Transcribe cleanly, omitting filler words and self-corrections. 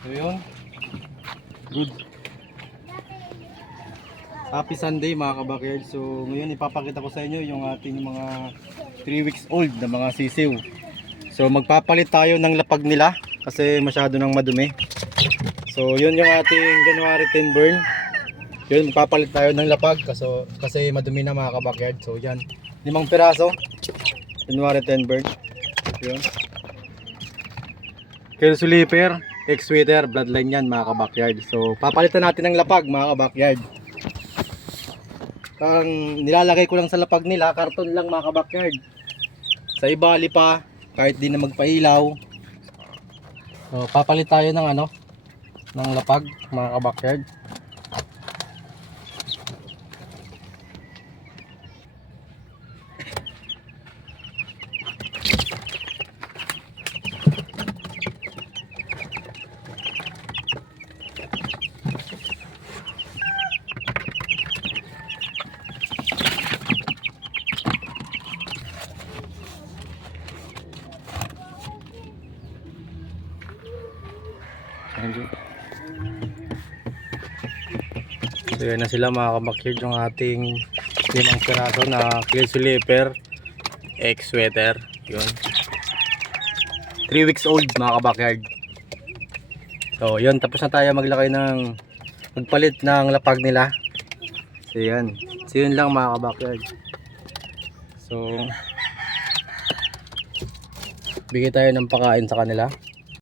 So yun. Good. Happy Sunday mga kabakyard. So ngayon ipapakita ko sa inyo yung ating mga 3 weeks old na mga sisiw. So magpapalit tayo ng lapag nila kasi masyado nang madumi. So yun yung ating January 10 burn. Yun, magpapalit tayo ng lapag kasi madumi na mga kabakyard. So yan, 5 piraso January 10 burn. Yun. Kersuliper, ex-sweater, bloodline yan mga kabakyard. So papalitan natin ng lapag mga kabakyard. Ang nilalagay ko lang sa lapag nila, karton lang mga kabakyard. Sa ibali pa, kahit di na magpailaw. So papalit tayo ng ng lapag mga kabakyard. So yan na sila mga kabakyard, yung ating 5 piraso na Kersuliper ex-sweater. Yun, 3 weeks old mga kabakyard. So yun, tapos na tayo magpalit ng lapag nila. So yan, so yun lang mga kabakyard. So bigay tayo ng pakain sa kanila.